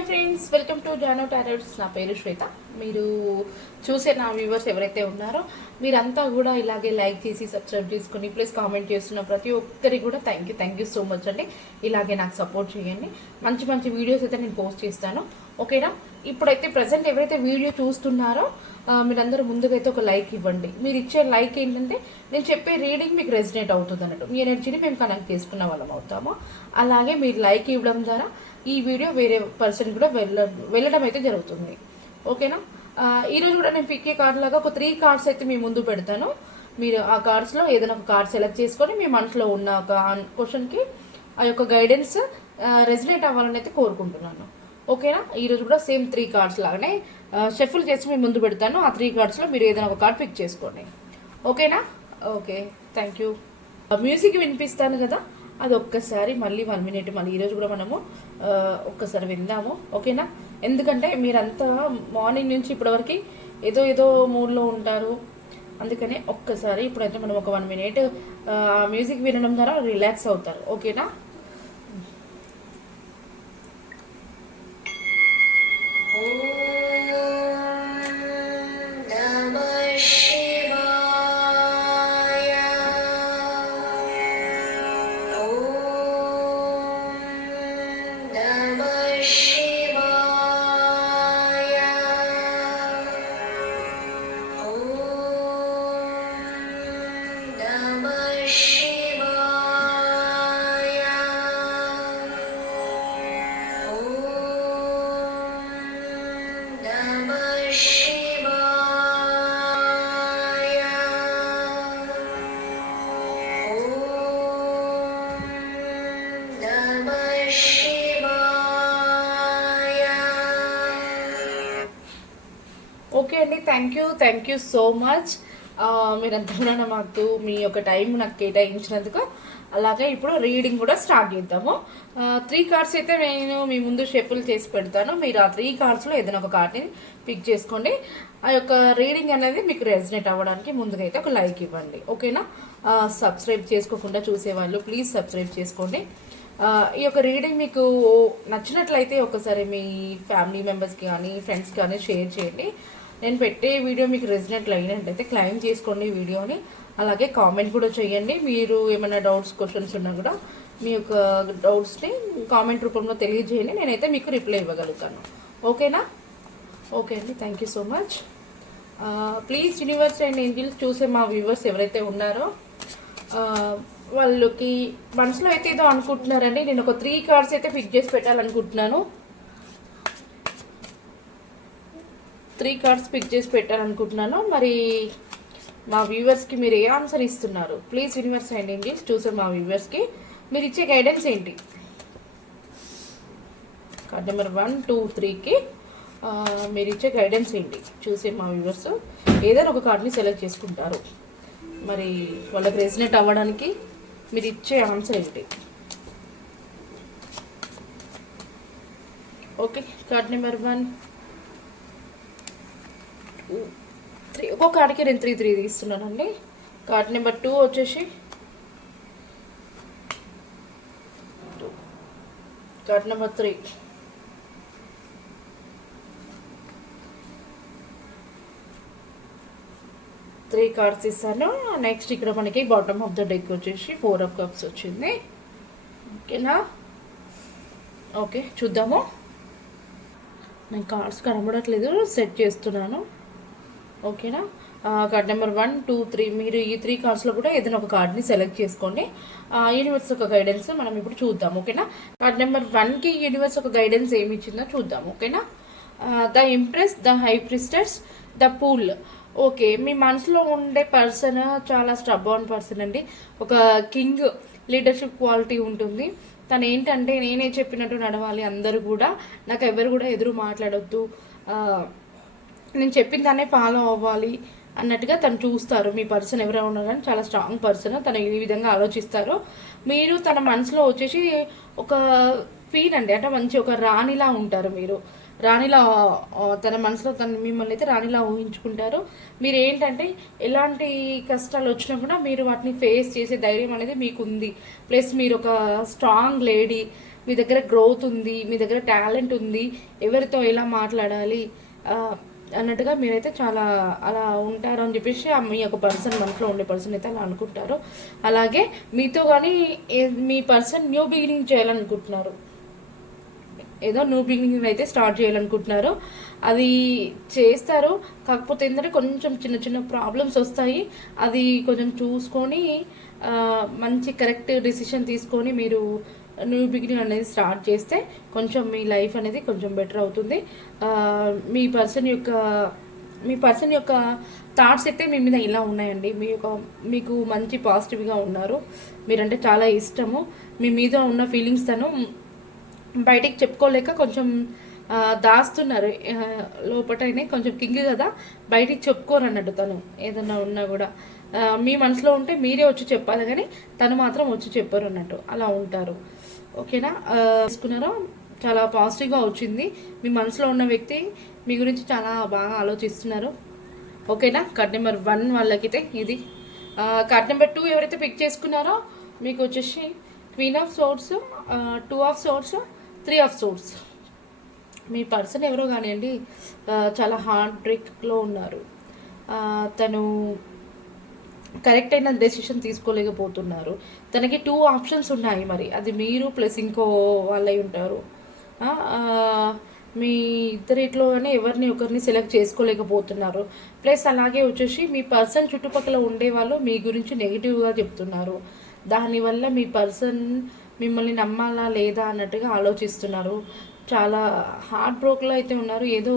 Hi friends, welcome to జానో tarots. నా పేరు శ్వేత. మీరు చూసే నా వ్యూవర్స్ ఎవరైతే ఉన్నారో మీరంతా కూడా ఇలాగే లైక్ చేసి సబ్స్క్రైబ్ చేసుకుని ప్లస్ కామెంట్ చేస్తున్న ప్రతి ఒక్కరికి కూడా థ్యాంక్ యూ సో మచ్ అండి. ఇలాగే నాకు సపోర్ట్ చేయండి. మంచి మంచి వీడియోస్ అయితే నేను పోస్ట్ చేస్తాను, ఓకేనా. ఇప్పుడైతే ప్రజెంట్ ఎవరైతే వీడియో చూస్తున్నారో మీరందరూ ముందుగా అయితే ఒక లైక్ ఇవ్వండి. మీరు ఇచ్చే లైక్ ఏంటంటే నేను చెప్పే రీడింగ్ మీకు రెసినేట్ అవుతుంది అన్నట్టు, మీ ఎనర్జీని మేము కనెక్ట్ చేసుకున్న వాళ్ళం అవుతాము. అలాగే మీరు లైక్ ఇవ్వడం ద్వారా ఈ వీడియో వేరే పర్సన్ కూడా వెళ్ళడం అయితే జరుగుతుంది, ఓకేనా. ఈరోజు కూడా నేను పికే కార్డ్ లాగా ఒక 3 కార్డ్స్ అయితే మీ ముందు పెడతాను. మీరు ఆ కార్డ్స్లో ఏదైనా ఒక కార్డ్ సెలెక్ట్ చేసుకొని మీ మనసులో ఉన్న ఒక క్వశ్చన్కి ఆ యొక్క గైడెన్స్ రెసినేట్ అవ్వాలని అయితే కోరుకుంటున్నాను, ఓకేనా. ఈరోజు కూడా సేమ్ 3 కార్డ్స్ లాగానే షఫుల్ చేసి మీ ముందు పెడతాను. ఆ 3 కార్డ్స్లో మీరు ఏదైనా ఒక కార్డ్ పిక్ చేసుకోండి, ఓకేనా. Okay, thank you. మ్యూజిక్ వినిపిస్తాను కదా, అది ఒక్కసారి మళ్ళీ 1 మినిట్ మళ్ళీ ఈరోజు కూడా మనము ఒక్కసారి విందాము, ఓకేనా. ఎందుకంటే మీరంతా మార్నింగ్ నుంచి ఇప్పటివరకు ఏదో మూడ్లో ఉంటారు, అందుకనే ఒక్కసారి ఇప్పుడైతే మనం ఒక 1 మినిట్ మ్యూజిక్ వినడం ద్వారా రిలాక్స్ అవుతారు, ఓకేనా. ఓకే అండి, థ్యాంక్ యూ సో మచ్. మీరంతా కూడా మాకు మీ యొక్క టైం నాకు కేటాయించినందుకు. అలాగే ఇప్పుడు రీడింగ్ కూడా స్టార్ట్ చేద్దాము. 3 కార్డ్స్ అయితే నేను మీ ముందు షఫుల్ చేసి పెడతాను. మీరు ఆ 3 కార్డ్స్లో ఏదైనా ఒక కార్డ్ని పిక్ చేసుకోండి. ఆ యొక్క రీడింగ్ అనేది మీకు రెసినేట్ అవ్వడానికి ముందుగా అయితే ఒక లైక్ ఇవ్వండి, ఓకేనా. సబ్స్క్రైబ్ చేసుకోకుండా చూసేవాళ్ళు ప్లీజ్ సబ్స్క్రైబ్ చేసుకోండి. ఈ యొక్క రీడింగ్ మీకు నచ్చినట్లయితే ఒకసారి మీ ఫ్యామిలీ మెంబర్స్కి కానీ ఫ్రెండ్స్కి కానీ షేర్ చేయండి. నేను పెట్టే వీడియో మీకు రెసినేట్ అయినట్టయితే క్లైమ్ చేసుకోండి వీడియోని. అలాగే కామెంట్ కూడా చేయండి. మీరు ఏమైనా డౌట్స్ క్వశ్చన్స్ ఉన్నా కూడా మీ యొక్క డౌట్స్ని కామెంట్ రూపంలో తెలియజేయండి. నేనైతే మీకు రిప్లై ఇవ్వగలుగుతాను, ఓకేనా. ఓకే అండి, thank you so much. Please universe and Angeles చూసే మా వ్యూవర్స్ ఎవరైతే ఉన్నారో వాళ్ళకి మనసులో అయితే ఏదో అనుకుంటున్నారండి. నేను ఒక 3 కార్డ్స్ అయితే పిక్ చేసి పెట్టాలనుకుంటున్నాను. 3 కార్డ్స్ పిక్ చేసి పెట్టాలనుకుంటున్నాను. మరి మా వ్యూవర్స్కి మీరు ఏ ఆన్సర్ ఇస్తున్నారు? ప్లీజ్ యూనివర్స్ అండ్ ఏంజిల్స్ చూసే మా వ్యూవర్స్కి మీరు ఇచ్చే గైడెన్స్ ఏంటి? కార్డ్ నెంబర్ 1, 2, 3కి మీరు ఇచ్చే గైడెన్స్ ఏంటి? చూసే మా వ్యూవర్స్ ఏదైనా ఒక కార్డ్ని సెలెక్ట్ చేసుకుంటారు. మరి వాళ్ళకి రెసినేట్ అవ్వడానికి మీరు ఇచ్చే ఆన్సర్ ఏంటి? Okay, card number 1, 2, 3. ఒక్కో కార్డ్కి నేను 3 తీస్తున్నానండి. కార్డ్ నెంబర్ 2 వచ్చేసి 2. Card number 3. త్రీ కార్డ్స్ ఇస్తాను. నెక్స్ట్ ఇక్కడ మనకి బాటమ్ ఆఫ్ ద డెక్ వచ్చేసి 4 ఆఫ్ కప్స్ వచ్చింది, ఓకేనా. ఓకే, చూద్దాము. నేను కార్డ్స్ కనబడట్లేదు, సెట్ చేస్తున్నాను, ఓకేనా. కార్డ్ నెంబర్ 1, 2, 3 మీరు ఈ 3 కార్డ్స్లో కూడా ఏదైనా ఒక కార్డ్ని సెలెక్ట్ చేసుకోండి. యూనివర్స్ ఒక గైడెన్స్ మనం ఇప్పుడు చూద్దాం, ఓకేనా. కార్డ్ నెంబర్ 1కి యూనివర్స్ ఒక గైడెన్స్ ఏమి ఇచ్చిందో చూద్దాం, ఓకేనా. The empress, the high priestess, the fool. Okay, మీ మనసులో ఉండే పర్సన్ చాలా స్టబార్న్ పర్సన్ అండి. ఒక కింగ్ లీడర్షిప్ క్వాలిటీ ఉంటుంది. తను ఏంటంటే నేనే చెప్పినట్టు నడవాలి, అందరూ కూడా నాకు ఎవరు కూడా ఎదురు మాట్లాడొద్దు, నేను చెప్పిన దాన్నే ఫాలో అవ్వాలి అన్నట్టుగా తను చూస్తారు. మీ పర్సన్ ఎవరైనా ఉన్నా కానీ చాలా స్ట్రాంగ్ పర్సన్, తను ఈ విధంగా ఆలోచిస్తారు. మీరు తన మనసులో వచ్చేసి ఒక క్వీన్ అండి, అంటే మంచి ఒక రాణిలా ఉంటారు. మీరు రాణిలా తన మనసులో మిమ్మల్ని అయితే రాణిలా ఊహించుకుంటారు. మీరు ఏంటంటే ఎలాంటి కష్టాలు వచ్చినా కూడా మీరు వాటిని ఫేస్ చేసే ధైర్యం అనేది మీకు ఉంది. ప్లస్ మీరు ఒక స్ట్రాంగ్ లేడీ, మీ దగ్గర గ్రోత్ ఉంది, మీ దగ్గర టాలెంట్ ఉంది, ఎవరితో ఎలా మాట్లాడాలి అన్నట్టుగా మీరైతే చాలా అలా ఉంటారు అని చెప్పేసి మీ యొక్క పర్సన్ మనసులో ఉండే పర్సన్ అయితే అలా అనుకుంటారు. అలాగే మీతో కానీ మీ పర్సన్ న్యూ బిగినింగ్ చేయాలనుకుంటున్నారు, ఏదో న్యూ బిగినింగ్ అయితే స్టార్ట్ చేయాలనుకుంటున్నారు. అది చేస్తారు, కాకపోతే ఏంటంటే కొంచెం చిన్న చిన్న ప్రాబ్లమ్స్ వస్తాయి. అది కొంచెం చూసుకొని మంచి కరెక్ట్ డిసిషన్ తీసుకొని మీరు న్యూ బిగినింగ్ అనేది స్టార్ట్ చేస్తే కొంచెం మీ లైఫ్ అనేది కొంచెం బెటర్ అవుతుంది. మీ పర్సన్ యొక్క థాట్స్ అయితే మీ మీద ఇలా ఉన్నాయండి. మీకు మంచి పాజిటివ్గా ఉన్నారు, మీరంటే చాలా ఇష్టము, మీ మీద ఉన్న ఫీలింగ్స్ తను బయటికి చెప్పుకోలేక కొంచెం దాస్తున్నారు. లోపటైనా కొంచెం కింగ్ కదా, బయటికి చెప్పుకోరు అన్నట్టు. తను ఏదన్నా ఉన్నా కూడా మీ మనసులో ఉంటే మీరే వచ్చి చెప్పాలి, కానీ తను మాత్రం వచ్చి చెప్పరు అన్నట్టు, అలా ఉంటారు. ఓకేనా, తీసుకున్నారో చాలా పాజిటివ్గా వచ్చింది. మీ మనసులో ఉన్న వ్యక్తి మీ గురించి చాలా బాగా ఆలోచిస్తున్నారు. ఓకేనా, కార్డ్ నెంబర్ 1 వాళ్ళకైతే ఇది. కార్డ్ నెంబర్ 2 ఎవరైతే పిక్ చేసుకున్నారో మీకు వచ్చేసి queen of swords, 2 of swords, 3 of swords. Me person ఎవరో కానివ్వండి చాలా హార్ట్ బ్రేక్లో ఉన్నారు. తను కరెక్ట్ అయిన డెసిషన్ తీసుకోలేకపోతున్నారు. తనకి 2 ఆప్షన్స్ ఉన్నాయి, మరి అది మీరు ప్లస్ ఇంకో వాళ్ళై ఉంటారు. మీ ఇద్దరిట్లోనే ఎవరిని ఒకరిని సెలెక్ట్ చేసుకోలేకపోతున్నారు. ప్లస్ అలాగే వచ్చేసి మీ పర్సన్ చుట్టుపక్కల ఉండే వాళ్ళు మీ గురించి నెగిటివ్గా చెప్తున్నారు. దానివల్ల మీ పర్సన్ మిమ్మల్ని నమ్మాలా లేదా అన్నట్టుగా ఆలోచిస్తున్నారు. చాలా హార్ట్ బ్రోక్లో అయితే ఉన్నారు. ఏదో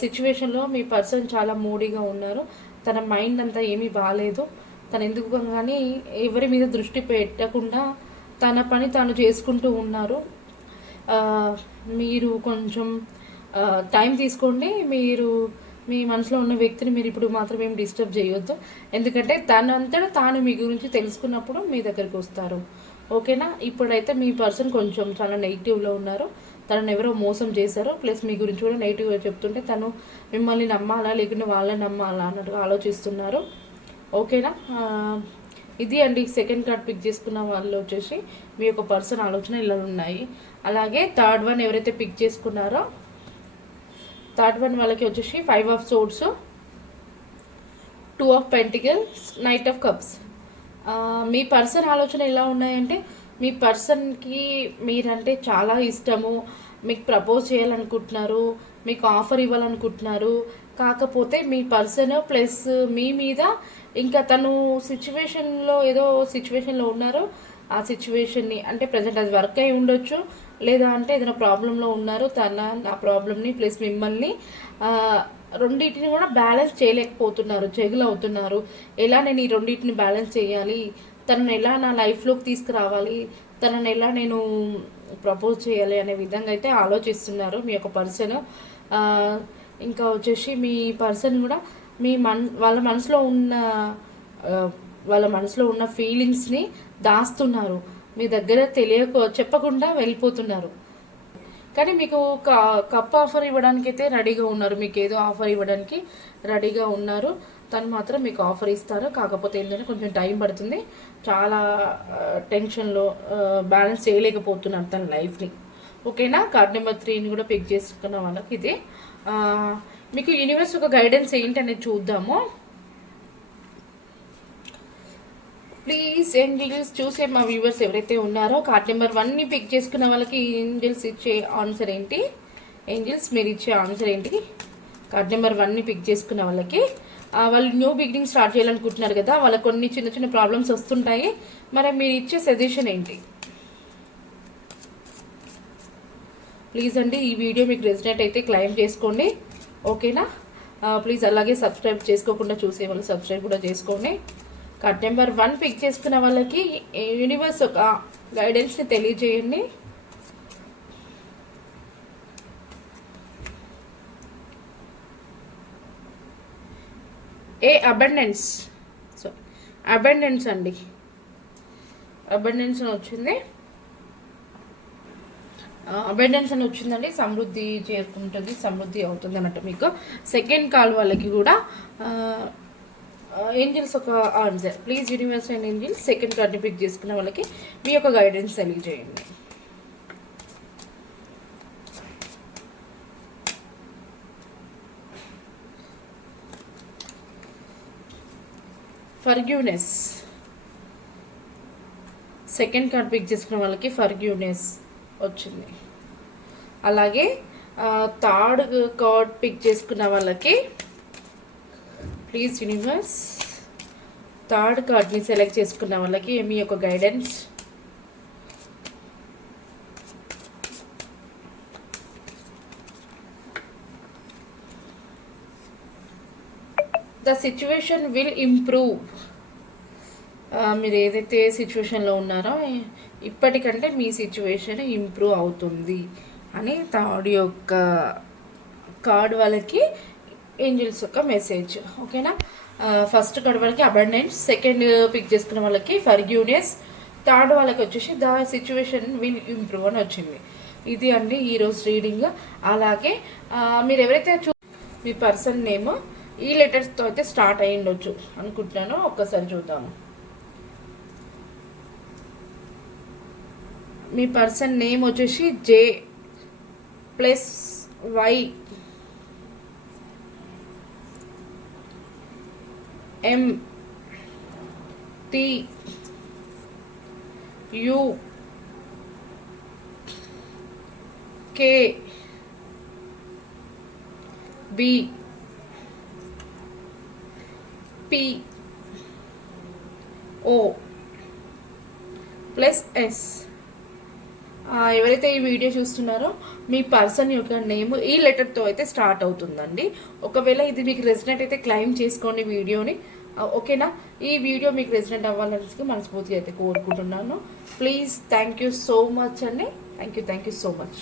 సిచ్యువేషన్లో మీ పర్సన్ చాలా మూడీగా ఉన్నారు. తన మైండ్ అంతా ఏమీ బాగాలేదు. తను ఎందుకు కానీ ఎవరి మీద దృష్టి పెట్టకుండా తన పని తాను చేసుకుంటూ ఉన్నారు. మీరు కొంచెం టైం తీసుకోండి. మీరు మీ మనసులో ఉన్న వ్యక్తిని మీరు ఇప్పుడు మాత్రం ఏం డిస్టర్బ్ చేయొద్దు, ఎందుకంటే తనంతటా తాను మీ గురించి తెలుసుకున్నప్పుడు మీ దగ్గరికి వస్తారు. ఓకేనా, ఇప్పుడైతే మీ పర్సన్ కొంచెం చాలా నెగిటివ్లో ఉన్నారు. తనను ఎవరో మోసం చేశారు, ప్లస్ మీ గురించి కూడా నెగిటివ్గా చెప్తుంటే తను మిమ్మల్ని నమ్మాలా లేకుంటే వాళ్ళని నమ్మాలా అన్నట్టుగా ఆలోచిస్తున్నారు. ఓకేనా, ఇది అండి. సెకండ్ కార్డ్ పిక్ చేసుకున్న వాళ్ళు వచ్చేసి మీ యొక్క పర్సన్ ఆలోచన ఇలా ఉన్నాయి. అలాగే థర్డ్ వన్ ఎవరైతే పిక్ చేసుకున్నారో థర్డ్ వన్ వాళ్ళకి వచ్చేసి 5 of swords, 2 of pentacles, knight of cups. Me person ఆలోచన ఎలా ఉన్నాయంటే మీ పర్సన్కి మీరంటే చాలా ఇష్టము, మీకు ప్రపోజ్ చేయాలనుకుంటున్నారు, మీకు ఆఫర్ ఇవ్వాలనుకుంటున్నారు. కాకపోతే మీ పర్సన్ ప్లస్ మీ మీద ఇంకా తను ఏదో సిచ్యువేషన్లో ఉన్నారు. ఆ సిచ్యువేషన్ని అంటే ప్రజెంట్ అది వర్క్ అయి ఉండొచ్చు, లేదా అంటే ఏదైనా ప్రాబ్లంలో ఉన్నారు. ఆ ప్రాబ్లమ్ని ప్లస్ మిమ్మల్ని రెండింటిని కూడా బ్యాలెన్స్ చేయలేకపోతున్నారు, అవుతున్నారు. ఎలా నేను ఈ రెండింటిని బ్యాలెన్స్ చేయాలి, తనను ఎలా నా లైఫ్లోకి తీసుకురావాలి, తనను ఎలా నేను ప్రపోజ్ చేయాలి అనే విధంగా అయితే ఆలోచిస్తున్నారు మీ యొక్క పర్సన్. ఇంకా వచ్చేసి మీ పర్సన్ కూడా వాళ్ళ మనసులో ఉన్న ఫీలింగ్స్ని దాస్తున్నారు. మీ దగ్గర చెప్పకుండా వెళ్ళిపోతున్నారు. కానీ మీకు కప్ ఆఫర్ ఇవ్వడానికి అయితే రెడీగా ఉన్నారు, మీకు ఏదో ఆఫర్ ఇవ్వడానికి రెడీగా ఉన్నారు. తను మాత్రం మీకు ఆఫర్ ఇస్తారు. కాకపోతే ఏంటంటే కొంచెం టైం పడుతుంది. చాలా టెన్షన్లో బ్యాలెన్స్ చేయలేకపోతున్నారు తన లైఫ్ని. ఓకేనా, కార్డ్ నెంబర్ 3ని కూడా పిక్ చేసుకున్న వాళ్ళకి ఇది. మీకు యూనివర్స్ ఒక గైడెన్స్ ఏంటి అనేది చూద్దాము. ప్లీజ్ ఏంజల్స్ చూసే మా వ్యూవర్స్ ఎవరైతే ఉన్నారో కార్డ్ నెంబర్ 1ని పిక్ చేసుకున్న వాళ్ళకి ఏంజల్స్ ఇచ్చే ఆన్సర్ ఏంటి? ఏంజల్స్ మీరు ఇచ్చే ఆన్సర్ ఏంటి? కార్డ్ నెంబర్ 1ని పిక్ చేసుకున్న వాళ్ళకి వాళ్ళు న్యూ బిగినింగ్ స్టార్ట్ చేయాలనుకుంటున్నారు కదా, వాళ్ళకి కొన్ని చిన్న చిన్న ప్రాబ్లమ్స్ వస్తుంటాయి. మరి మీరు ఇచ్చే సజెషన్ ఏంటి? ప్లీజ్ అండి ఈ వీడియో మీకు రెసినేట్ అయితే క్లైమ్ చేసుకోండి. ఓకేనా, ప్లీజ్ అలాగే సబ్స్క్రైబ్ చేసుకోకుండా చూసే వాళ్ళు సబ్స్క్రైబ్ కూడా చేసుకోండి. కార్డ్ నెంబర్ 1 పిక్ చేసుకున్న వాళ్ళకి యూనివర్స్ ఒక గైడెన్స్ని తెలియజేయండి. అబండెన్స్ అండి, అబండెన్స్ అని వచ్చింది. అబండెన్స్ అని వచ్చిందండి. సమృద్ధి చేరుకుంటుంది, సమృద్ధి అవుతుంది అన్నట్టు. మీకు సెకండ్ కాల్ వాళ్ళకి కూడా ఏంజిల్స్ ఒక answer. Please universe and Angeles second కార్డ్ని పిక్ చేసుకున్న వాళ్ళకి మీ యొక్క గైడెన్స్ తెలియజేయండి. ఫర్గ్యూనెస్. సెకండ్ కార్డ్ పిక్ చేసుకున్న వాళ్ళకి ఫర్గ్యూనెస్ వచ్చింది. అలాగే థర్డ్ కార్డ్ పిక్ చేసుకున్న వాళ్ళకి ప్లీజ్ యూనివర్స్ థర్డ్ కార్డ్ని సెలెక్ట్ చేసుకున్న వాళ్ళకి మీ యొక్క guidance. The situation will improve. మీరు ఏదైతే సిచ్యువేషన్లో ఉన్నారో ఇప్పటికంటే మీ సిచ్యువేషన్ ఇంప్రూవ్ అవుతుంది అని థర్డ్ యొక్క కార్డ్ వాళ్ళకి ఏంజల్స్ యొక్క మెసేజ్. ఓకేనా. ఫస్ట్ కార్డ్ వాళ్ళకి అబండెన్స్, సెకండ్ పిక్ చేసుకున్న వాళ్ళకి ఫర్గ్యూనెస్, థర్డ్ వాళ్ళకి వచ్చేసి ద సిచ్యువేషన్ విల్ ఇంప్రూవ్ అని వచ్చింది. ఇది అండి ఈరోజు రీడింగ్. అలాగే మీరు ఎవరైతే మీ పర్సన్ నేమ్ ఈ లెటర్స్తో అయితే స్టార్ట్ అయ్యి ఉండొచ్చు అనుకుంటున్నాను. ఒక్కసారి చూద్దాము. మీ పర్సన్ నేమ్ వచ్చేసి J+Y MTUKBPO+S. ఎవరైతే ఈ వీడియో చూస్తున్నారో మీ పర్సన్ యొక్క నేమ్ ఈ లెటర్తో అయితే స్టార్ట్ అవుతుందండి. ఒకవేళ ఇది మీకు రెసిడెంట్ అయితే క్లైమ్ చేసుకోండి వీడియోని. ఓకేనా. ఈ వీడియో మీకు రెసిడెంట్ అవ్వాలని మనస్ఫూర్తిగా అయితే కోరుకుంటున్నాను. Please thank you so much అండి. Thank you so much.